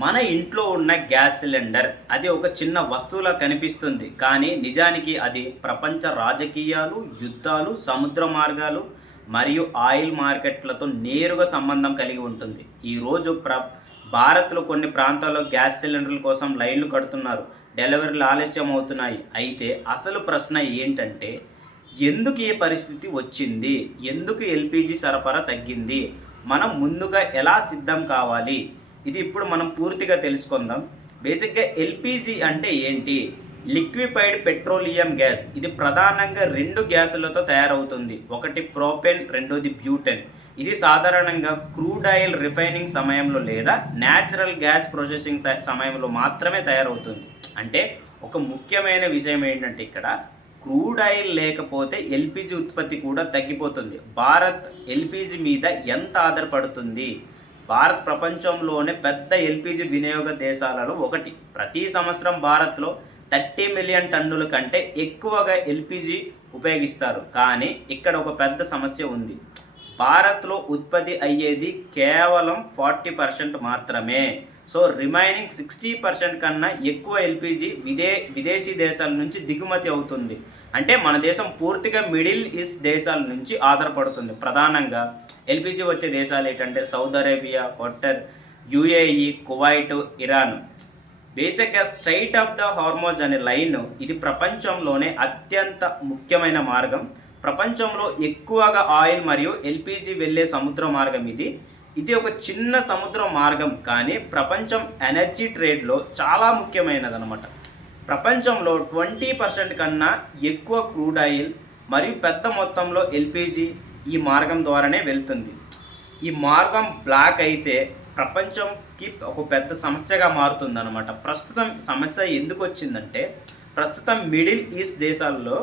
మన ఇంట్లో ఉన్న గ్యాస్ సిలిండర్ అది ఒక చిన్న వస్తువులా కనిపిస్తుంది, కానీ నిజానికి అది ప్రపంచ రాజకీయాలు, యుద్ధాలు, సముద్ర మార్గాలు మరియు ఆయిల్ మార్కెట్లతో నేరుగా సంబంధం కలిగి ఉంటుంది. ఈరోజు భారత్లో కొన్ని ప్రాంతాల్లో గ్యాస్ సిలిండర్ల కోసం లైన్లు కడుతున్నారు, డెలివరీలు ఆలస్యం అవుతున్నాయి. అయితే అసలు ప్రశ్న ఏంటంటే, ఎందుకు ఈ పరిస్థితి వచ్చింది? ఎందుకు ఎల్పిజి సరఫరా తగ్గింది? మనం ముందుగా ఎలా సిద్ధం కావాలి? ఇది ఇప్పుడు మనం పూర్తిగా తెలుసుకుందాం. బేసిక్గా ఎల్పిజి అంటే ఏంటి? Liquefied petroleum gas. ఇది ప్రధానంగా రెండు గ్యాసులతో తయారవుతుంది. ఒకటి ప్రోపెన్, రెండోది బ్యూటెన్. ఇది సాధారణంగా క్రూడ్ ఆయిల్ రిఫైనింగ్ సమయంలో లేదా న్యాచురల్ గ్యాస్ ప్రాసెసింగ్ సమయంలో మాత్రమే తయారవుతుంది. అంటే ఒక ముఖ్యమైన విషయం ఏంటంటే, ఇక్కడ క్రూడ్ ఆయిల్ లేకపోతే ఎల్పిజి ఉత్పత్తి కూడా తగ్గిపోతుంది. భారత్ ఎల్పిజి మీద ఎంత ఆధారపడుతుంది? భారత్ ప్రపంచంలోనే పెద్ద ఎల్పిజి వినియోగ దేశాలలో ఒకటి. ప్రతి సంవత్సరం భారత్లో 30 మిలియన్ టన్నుల కంటే ఎక్కువగా ఎల్పిజి ఉపయోగిస్తారు. కానీ ఇక్కడ ఒక పెద్ద సమస్య ఉంది. భారత్లో ఉత్పత్తి అయ్యేది కేవలం 40% మాత్రమే. సో రిమైనింగ్ 60% కన్నా ఎక్కువ ఎల్పిజి విదేశీ దేశాల నుంచి దిగుమతి అవుతుంది. అంటే మన దేశం పూర్తిగా మిడిల్ ఈస్ట్ దేశాల నుంచి ఆధారపడుతుంది. ప్రధానంగా ఎల్పిజి వచ్చే దేశాలు ఏంటంటే Saudi Arabia, Qatar, UAE, Kuwait, Iran. బేసిక్గా స్ట్రైట్ ఆఫ్ ద హార్మోజ్ అనే లైన్ ఇది ప్రపంచంలోనే అత్యంత ముఖ్యమైన మార్గం. ప్రపంచంలో ఎక్కువగా ఆయిల్ మరియు ఎల్పిజి వెళ్ళే సముద్ర మార్గం ఇది ఒక చిన్న సముద్ర మార్గం, కానీ ప్రపంచం ఎనర్జీ ట్రేడ్లో చాలా ముఖ్యమైనదన్నమాట. ప్రపంచంలో 20% కన్నా ఎక్కువ క్రూడ్ ఆయిల్ మరియు పెద్ద మొత్తంలో ఎల్పిజి ఈ మార్గం ద్వారానే వెళ్తుంది. ఈ మార్గం బ్లాక్ అయితే ప్రపంచంకి ఒక పెద్ద సమస్యగా మారుతుంది అన్నమాట. ప్రస్తుతం సమస్య ఎందుకు వచ్చిందంటే, ప్రస్తుతం మిడిల్ ఈస్ట్ దేశాల్లో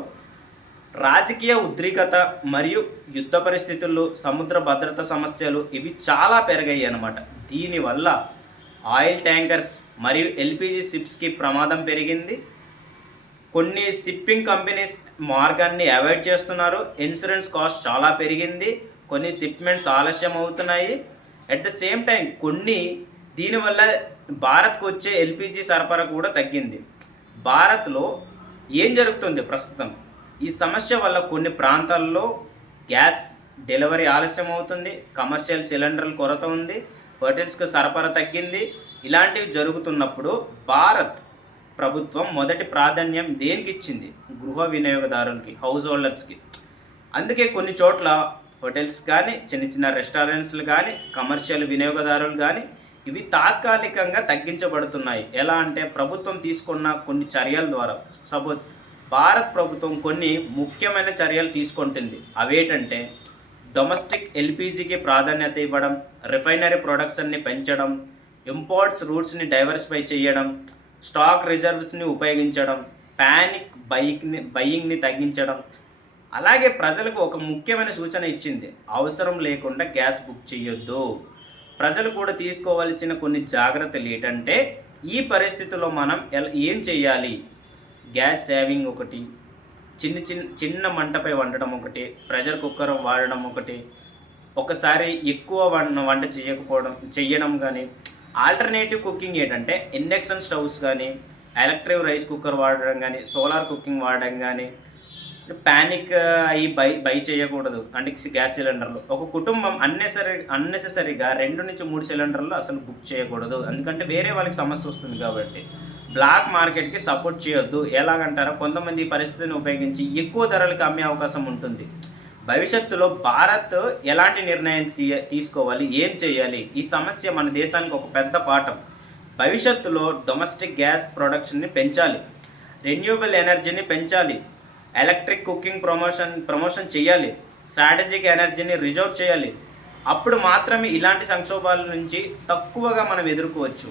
రాజకీయ ఉద్రిక్తత మరియు యుద్ధ పరిస్థితుల్లో సముద్ర భద్రత సమస్యలు ఇవి చాలా పెరిగాయి అన్నమాట. దీనివల్ల ఆయిల్ ట్యాంకర్స్ మరియు ఎల్పిజి షిప్స్కి ప్రమాదం పెరిగింది. కొన్ని షిప్పింగ్ కంపెనీస్ మార్గాన్ని అవాయిడ్ చేస్తున్నారు. ఇన్సూరెన్స్ కాస్ట్ చాలా పెరిగింది. కొన్ని షిప్మెంట్స్ ఆలస్యం అవుతున్నాయి. అట్ ద సేమ్ టైం దీనివల్ల భారత్కు వచ్చే ఎల్పిజి సరఫరా కూడా తగ్గింది. భారత్లో ఏం జరుగుతుంది ప్రస్తుతం? ఈ సమస్య వల్ల కొన్ని ప్రాంతాల్లో గ్యాస్ డెలివరీ ఆలస్యం అవుతుంది, కమర్షియల్ సిలిండర్ల కొరత ఉంది, హోటల్స్కి సరఫరా తగ్గింది. ఇలాంటివి జరుగుతున్నప్పుడు భారత్ ప్రభుత్వం మొదటి ప్రాధాన్యం దేనికి ఇచ్చింది? గృహ వినియోగదారులకి, హౌస్ హోల్డర్స్కి. అందుకే కొన్ని చోట్ల హోటల్స్ కానీ, చిన్న చిన్న రెస్టారెంట్స్లు కానీ, కమర్షియల్ వినియోగదారులు కానీ ఇవి తాత్కాలికంగా తగ్గించబడుతున్నాయి. ఎలా అంటే, ప్రభుత్వం తీసుకున్న కొన్ని చర్యల ద్వారా. సపోజ్ భారత్ ప్రభుత్వం కొన్ని ముఖ్యమైన చర్యలు తీసుకుంటుంది. అవేంటంటే, డొమెస్టిక్ ఎల్పిజికి ప్రాధాన్యత ఇవ్వడం, రిఫైనరీ ప్రొడక్షన్ని పెంచడం, ఇంపోర్ట్స్ రూట్స్ని డైవర్సిఫై చేయడం, స్టాక్ రిజర్వ్స్ని ఉపయోగించడం, ప్యానిక్ బయింగ్ని తగ్గించడం. అలాగే ప్రజలకు ఒక ముఖ్యమైన సూచన ఇచ్చింది: అవసరం లేకుండా గ్యాస్ బుక్ చేయొద్దు. ప్రజలు కూడా తీసుకోవాల్సిన కొన్ని జాగ్రత్తలు ఏంటంటే, ఈ పరిస్థితుల్లో మనం ఏం చేయాలి? గ్యాస్ సేవింగ్ ఒకటి, చిన్న మంటపై వండడం ఒకటి, ప్రెషర్ కుక్కర్ వాడడం ఒకటి, ఒకసారి ఎక్కువ వంట చేయడం కానీ. ఆల్టర్నేటివ్ కుకింగ్ ఏంటంటే ఇండక్షన్ స్టవ్స్ కానీ, ఎలక్ట్రిక్ రైస్ కుక్కర్ వాడడం కానీ, సోలార్ కుకింగ్ వాడడం కానీ. ప్యానిక్ అయ్యి బై చేయకూడదు. అంటే గ్యాస్ సిలిండర్లు ఒక కుటుంబం అన్నెసెసరీగా 2 నుంచి 3 సిలిండర్లు అసలు బుక్ చేయకూడదు. ఎందుకంటే వేరే వాళ్ళకి సమస్య వస్తుంది కాబట్టి. బ్లాక్ మార్కెట్కి సపోర్ట్ చేయొద్దు. ఎలాగంటారా, కొంతమంది ఈ పరిస్థితిని ఉపయోగించి ఎక్కువ ధరలకు అమ్మే అవకాశం ఉంటుంది. భవిష్యత్తులో భారత్ ఎలాంటి నిర్ణయం తీసుకోవాలి, ఏం చేయాలి? ఈ సమస్య మన దేశానికి ఒక పెద్ద పాఠం. భవిష్యత్తులో డొమెస్టిక్ గ్యాస్ ప్రొడక్షన్ని పెంచాలి, రెన్యూవబుల్ ఎనర్జీని పెంచాలి, ఎలక్ట్రిక్ కుకింగ్ ప్రమోషన్ చేయాలి, స్ట్రాటజిక్ ఎనర్జీని రిజర్వ్ చేయాలి. అప్పుడు మాత్రమే ఇలాంటి సంక్షోభాల నుంచి తక్కువగా మనం ఎదుర్కోవచ్చు.